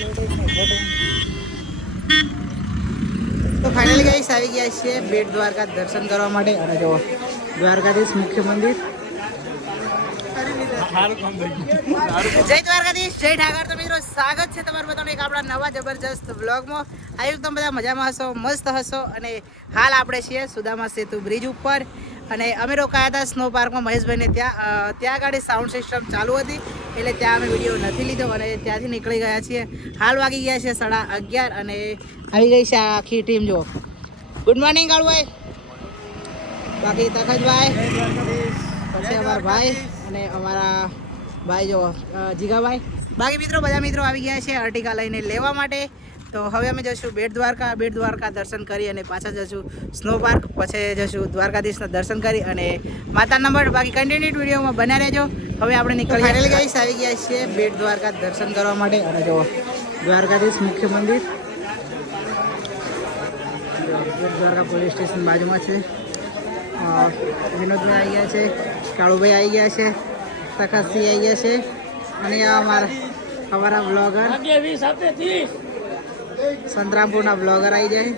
તો finally guys આવી ગયા છીએ બેટ દ્વારકા દર્શન કરવા માટે અને જો દ્વારકાધીશ મુખ્ય મંદિર જય દ્વારકાધીશ જય ઠાકર. તો મિત્રો સ્વાગત છે તમારું બધાનું એક આપણા નવા જબરજસ્ત વ્લોગમાં. આયુ તમે બધા મજામાં હશો, મસ્ત હશો. અને હાલ આપણે છીએ સુદામા સેતુ બ્રિજ ઉપર અને અમે રોકાયા હતા સ્નો પાર્કમાં મહેશભાઈને ત્યાં આગળ સાઉન્ડ સિસ્ટમ ચાલુ હતી એટલે ત્યાં અમે વિડીયો નથી લીધો અને ત્યાંથી નીકળી ગયા છીએ. હાલ વાગી ગયા છે 11:30 અને આવી ગઈ છે આખી ટીમ. જો ગુડ મોર્નિંગ કાળુભાઈ, બાકી તખતભાઈ, પછી અમારા ભાઈ અને અમારા ભાઈ જો જીગાભાઈ. બાકી મિત્રો બધા મિત્રો આવી ગયા છે અર્ટિકા લઈને લેવા માટે. તો હવે અમે જઈશું બેટ દ્વારકા દર્શન કરી અને પાછા જઈશું સ્નો પાર્ક, પછી જઈશું દ્વારકાધીશના દર્શન કરી અને માતાના મઢ. બાકી કન્ટિન્યુ વિડીયોમાં બન્યા રહેજો. હવે આપણે નીકળી ફાઇનલી ગાઈસ આવી ગયા છીએ બેટ દ્વારકા દર્શન કરવા માટે અને જો દ્વારકાધીશ મુખ્ય મંદિર બેટ દ્વારકા પોલીસ સ્ટેશન બાજુમાં છે. વિનોદભાઈ આવી ગયા છે, કાળુભાઈ આવી ગયા છે, તખતસિંહ આવી ગયા છે અને અમારા બ્લોગર સંતરામપુરના બ્લોગર આવી જાય.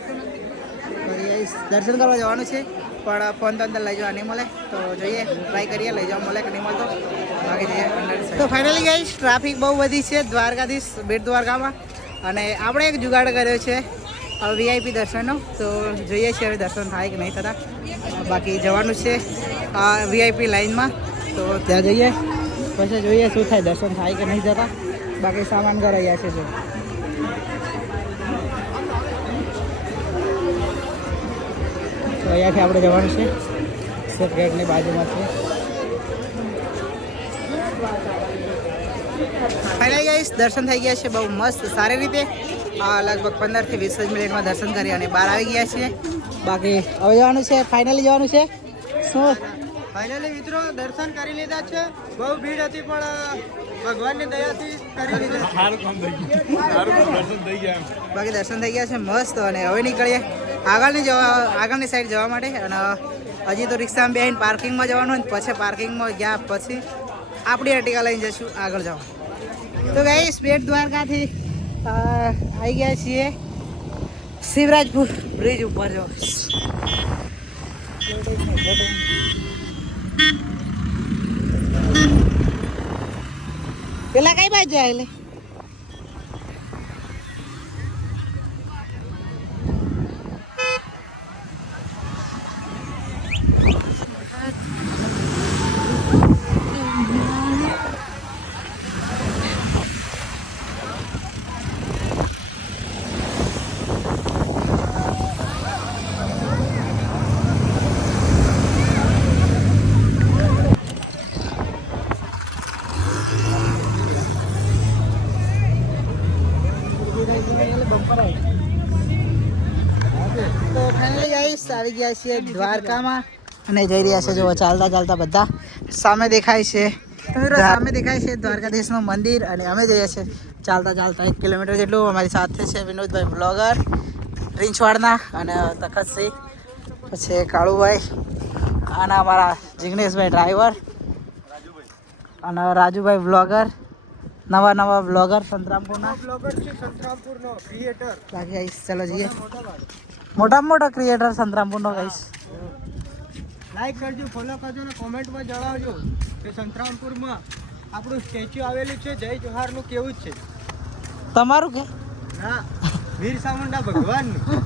દર્શન કરવા જવાનું છે પણ ફોન તો અંદર લઈ જવા નહીં મળે, તો જોઈએ ટ્રાય કરીએ લઈ જવા મળે કે નહીં મળતો. બાકી જઈએ તો ફાઇનલી ગાઈસ ટ્રાફિક બહુ વધી છે દ્વારકાધીશ બેટ દ્વારકામાં અને આપણે એક જુગાડ કર્યો છે વીઆઈપી દર્શનનો. તો જોઈએ છીએ હવે દર્શન થાય કે નહીં થતા. બાકી જવાનું છે વીઆઈપી લાઇનમાં, તો ત્યાં જઈએ પછી જોઈએ શું થાય, દર્શન થાય કે નહીં થતા. બાકી સામાન ઘર અહીંયા છે. જો તો અહીંયાથી આપણે જવાનું છે સેફ ગેટની બાજુમાં છે. ફાઇનલી ગાઈસ દર્શન થઈ ગયા છે બહુ મસ્ત સારી રીતે. લગભગ 15 થી 20 મિનિટમાં દર્શન કરી અને બહાર આવી ગયા છીએ. બાકી હવે જવાનું છે, ફાઇનલી જવાનું છે. શું ફાઇનલી મિત્રો દર્શન કરી લીધા છે. બહુ ભીડ હતી પણ ભગવાનની દયાથી કરી લીધા. બાકી દર્શન થઈ ગયા છે મસ્ત અને હવે નીકળીએ આગળની સાઈડ જવા માટે. અને હજી તો રિક્ષામાં બેસીને પાર્કિંગમાં જવાનું હોય, પછી પાર્કિંગમાં ગયા પછી આપણી અર્ટિકા લઈને જઈશું આગળ જવા. તો ગાઈસ બેટ દ્વારકાથી આવી ગયા છીએ શિવરાજપુર બ્રિજ ઉપર. જો પેલા કઈ બાજુ જાય એટલે તો ફાઇનલી ગાઈસ આવી ગયા છીએ દ્વારકામાં અને જઈ રહ્યા છે. જો ચાલતા બધા સામે દેખાય છે, સામે દેખાય છે દ્વારકાધીશનું મંદિર અને અમે જઈએ છીએ ચાલતા 1 કિલોમીટર જેટલું. અમારી સાથે છે વિનોદભાઈ બ્લોગર રીંછવાડના અને તખતસિંહ, પછી કાળુભાઈ અને અમારા જિગ્નેશભાઈ ડ્રાઈવર અને રાજુભાઈ બ્લોગર, નવા બ્લોગર સંતરામપુરના ક્રિએટર. બાકી ગાઈસ ચલો જઈએ. મોટા ક્રિએટર સંતરામપુરનો ગાઈસ. લાઈક કરજો, ફોલો કરજો અને કોમેન્ટમાં જણાવજો કે સંતરામપુરમાં આપણું સ્ટેચ્યુ આવેલું છે જય જોહારનું કેવું છે તમારું કે ના વીર સામુંડા ભગવાનનું.